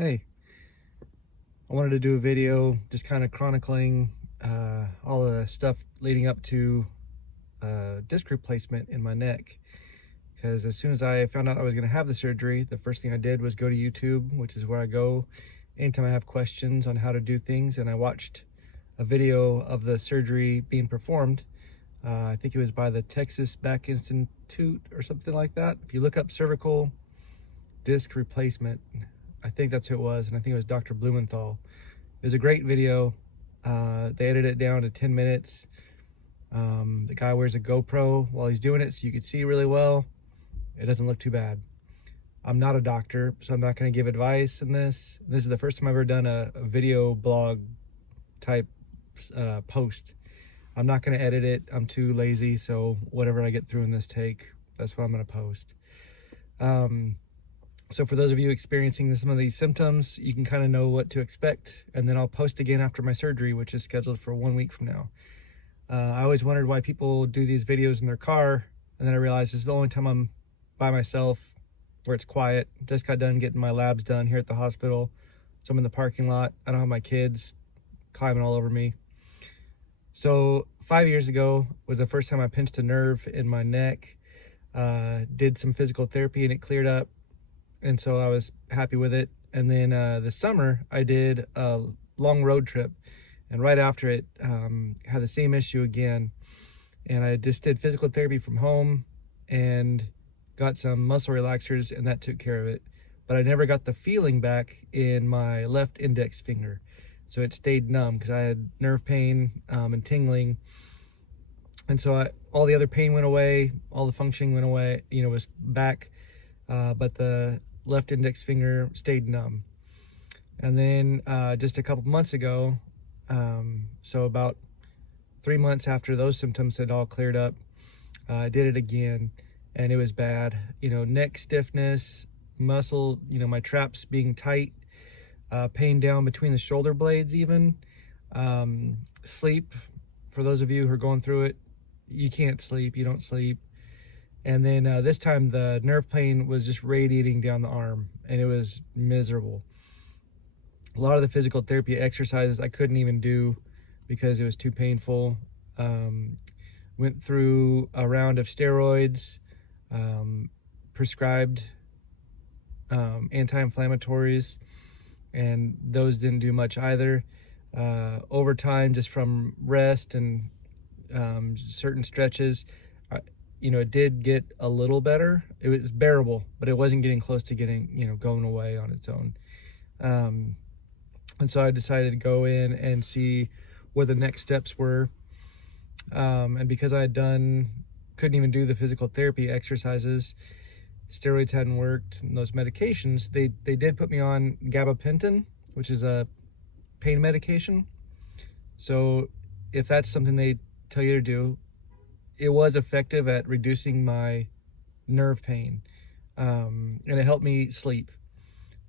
Hey, I wanted to do a video just kind of chronicling all the stuff leading up to disc replacement in my neck. Because as soon as I found out I was going to have the surgery, the first thing I did was go to YouTube, which is where I go anytime I have questions on how to do things. And I watched a video of the surgery being performed. I think it was by the Texas Back Institute or something like that. If you look up cervical disc replacement, I think that's who it was, and I think it was Dr. Blumenthal. It was a great video. They edited it down to 10 minutes. The guy wears a GoPro while he's doing it, so you can see really well. It doesn't look too bad. I'm not a doctor, so I'm not going to give advice in this. This is the first time I've ever done a video blog type post. I'm not going to edit it. I'm too lazy, so whatever I get through in this take, that's what I'm going to post. So for those of you experiencing some of these symptoms, you can kind of know what to expect. And then I'll post again after my surgery, which is scheduled for 1 week from now. I always wondered why people do these videos in their car. And then I realized this is the only time I'm by myself where it's quiet. Just got done getting my labs done here at the hospital. So I'm in the parking lot. I don't have my kids climbing all over me. So 5 years ago was the first time I pinched a nerve in my neck. Did some physical therapy and it cleared up. And so I was happy with it. And then this summer I did a long road trip, and right after it had the same issue again. And I just did physical therapy from home and got some muscle relaxers, and that took care of it. But I never got the feeling back in my left index finger. So it stayed numb because I had nerve pain and tingling. And so all the other pain went away, all the functioning went away, was back. But the left index finger stayed numb. And then just a couple months ago, so about 3 months after those symptoms had all cleared up, I did it again, and it was bad. Neck stiffness, muscle, my traps being tight, pain down between the shoulder blades even. Sleep, for those of you who are going through it, you can't sleep, you don't sleep. And then this time the nerve pain was just radiating down the arm, and it was miserable. A lot of the physical therapy exercises I couldn't even do because it was too painful. Went through a round of steroids, prescribed anti-inflammatories, and those didn't do much either. Over time, just from rest and certain stretches, it did get a little better. It was bearable, but it wasn't getting close to getting, going away on its own. And so I decided to go in and see what the next steps were. And because I couldn't even do the physical therapy exercises, steroids hadn't worked, and those medications, they did put me on gabapentin, which is a pain medication. So if that's something they tell you to do, it was effective at reducing my nerve pain, and it helped me sleep.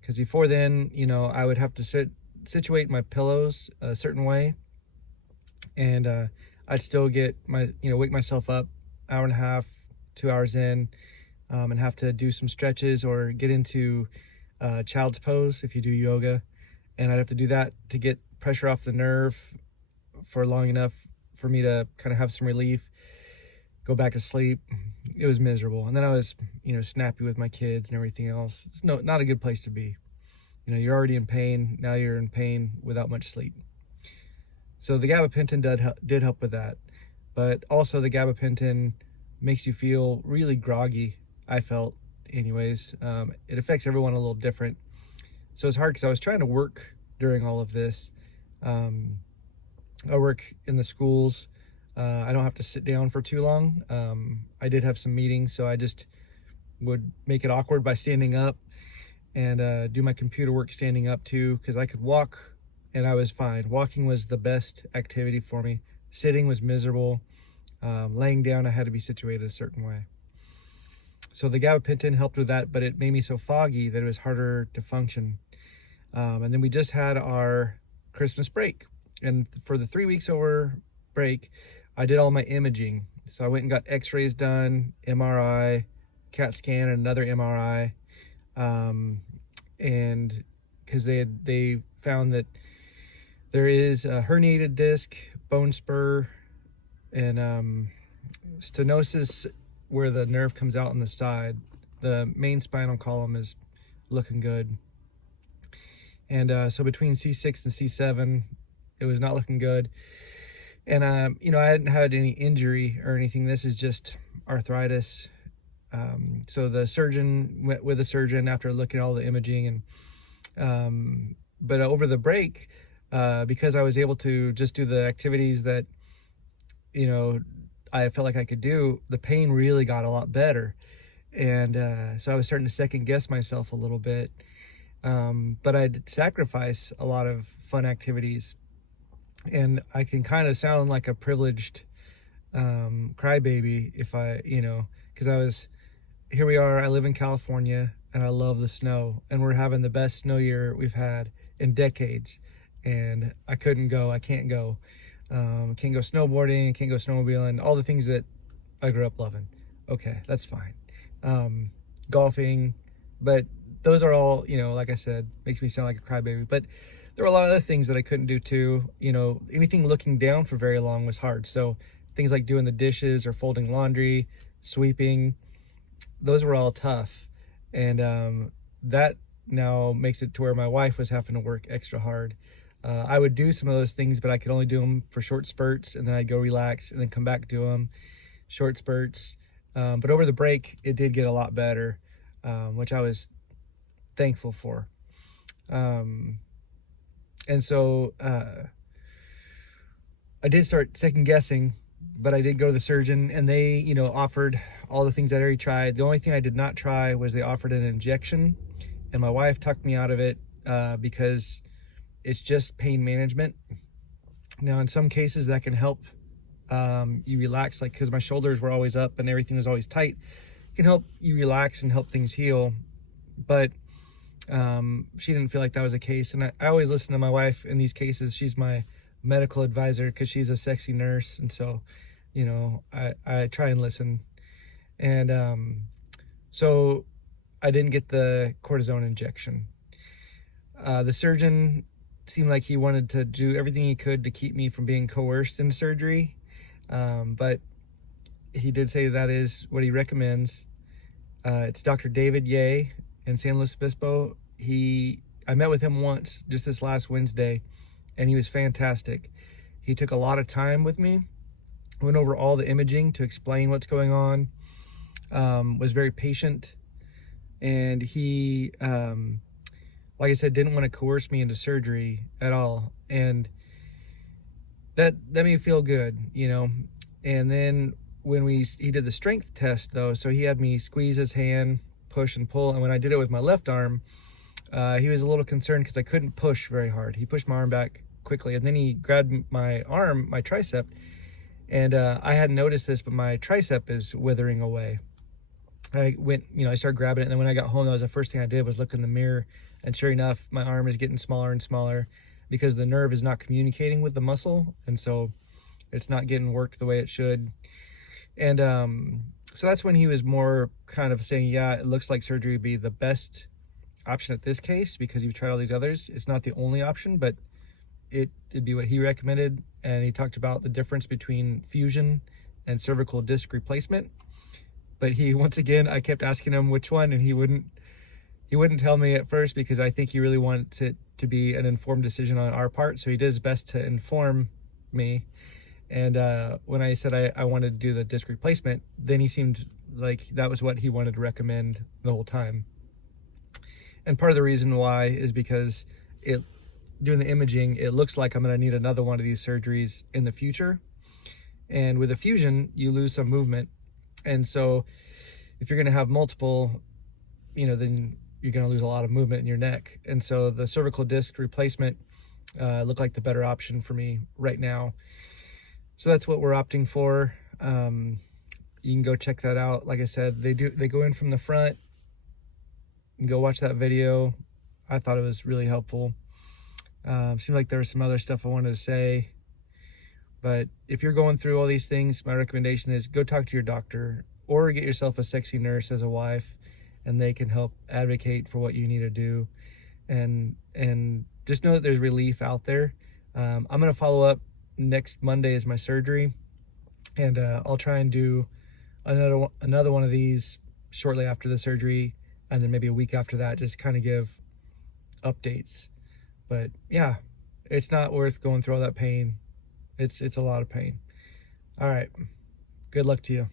Because before then, I would have to situate my pillows a certain way, and I'd still get wake myself up hour and a half, 2 hours in, and have to do some stretches or get into child's pose if you do yoga, and I'd have to do that to get pressure off the nerve for long enough for me to kind of have some relief, go back to sleep. It was miserable. And then I was, snappy with my kids and everything else. It's not a good place to be. You're already in pain. Now you're in pain without much sleep. So the gabapentin did help with that. But also the gabapentin makes you feel really groggy, I felt anyways. It affects everyone a little different. So it's hard because I was trying to work during all of this. I work in the schools. I don't have to sit down for too long. I did have some meetings, so I just would make it awkward by standing up and do my computer work standing up too, because I could walk and I was fine. Walking was the best activity for me. Sitting was miserable. Laying down, I had to be situated a certain way. So the gabapentin helped with that, but it made me so foggy that it was harder to function. And then we just had our Christmas break. And for the 3 weeks over break, I did all my imaging. So I went and got x-rays done, MRI, CAT scan, and another MRI, and because they found that there is a herniated disc, bone spur, and stenosis where the nerve comes out on the side. The main spinal column is looking good. And so between C6 and C7, it was not looking good. And, I hadn't had any injury or anything. This is just arthritis. So the surgeon went with a surgeon after looking at all the imaging. But over the break, because I was able to just do the activities that, I felt like I could do, the pain really got a lot better. And so I was starting to second guess myself a little bit. But I'd sacrifice a lot of fun activities. And I can kind of sound like a privileged crybaby if because here we are, I live in California and I love the snow, and we're having the best snow year we've had in decades. And I can't go. Can't go snowboarding, can't go snowmobiling, all the things that I grew up loving. Okay, that's fine. Golfing, but those are all, like I said, makes me sound like a crybaby. But there were a lot of other things that I couldn't do too. Anything looking down for very long was hard. So things like doing the dishes or folding laundry, sweeping, those were all tough. And that now makes it to where my wife was having to work extra hard. I would do some of those things, but I could only do them for short spurts, and then I'd go relax and then come back to them, short spurts. But over the break, it did get a lot better, which I was thankful for. And so I did start second guessing, but I did go to the surgeon, and they, offered all the things I'd already tried. The only thing I did not try was they offered an injection, and my wife talked me out of it because it's just pain management. Now, in some cases that can help you relax, like because my shoulders were always up and everything was always tight. It can help you relax and help things heal. But she didn't feel like that was the case. And I always listen to my wife in these cases. She's my medical advisor because she's a sexy nurse. And so, I try and listen. And so I didn't get the cortisone injection. The surgeon seemed like he wanted to do everything he could to keep me from being coerced into surgery. But he did say that is what he recommends. It's Dr. David Ye in San Luis Obispo. I met with him once just this last Wednesday, and he was fantastic. He took a lot of time with me, went over all the imaging to explain what's going on, was very patient, and he, like I said, didn't want to coerce me into surgery at all. And that made me feel good, And then when he did the strength test though, so he had me squeeze his hand, push and pull. And when I did it with my left arm, he was a little concerned because I couldn't push very hard. He pushed my arm back quickly, and then he grabbed my arm, my tricep, and I hadn't noticed this, but my tricep is withering away. I went, I started grabbing it, and then when I got home, that was the first thing I did was look in the mirror, and sure enough, my arm is getting smaller and smaller because the nerve is not communicating with the muscle, and so it's not getting worked the way it should. And so that's when he was more kind of saying, yeah, it looks like surgery would be the best option at this case because you've tried all these others. It's not the only option, but it'd be what he recommended. And he talked about the difference between fusion and cervical disc replacement. But once again, I kept asking him which one, and he wouldn't tell me at first because I think he really wants it to be an informed decision on our part. So he did his best to inform me. And when I said I wanted to do the disc replacement, then he seemed like that was what he wanted to recommend the whole time. And part of the reason why is because doing the imaging, it looks like I'm going to need another one of these surgeries in the future. And with a fusion, you lose some movement. And so if you're going to have multiple, then you're going to lose a lot of movement in your neck. And so the cervical disc replacement looked like the better option for me right now. So that's what we're opting for. You can go check that out. Like I said, they go in from the front. You can go watch that video. I thought it was really helpful. Seemed like there was some other stuff I wanted to say. But if you're going through all these things, my recommendation is go talk to your doctor or get yourself a sexy nurse as a wife, and they can help advocate for what you need to do. and just know that there's relief out there. I'm gonna follow up next Monday is my surgery, and I'll try and do another one of these shortly after the surgery, and then maybe a week after that, just kind of give updates. But yeah, it's not worth going through all that pain. It's a lot of pain. All right, good luck to you.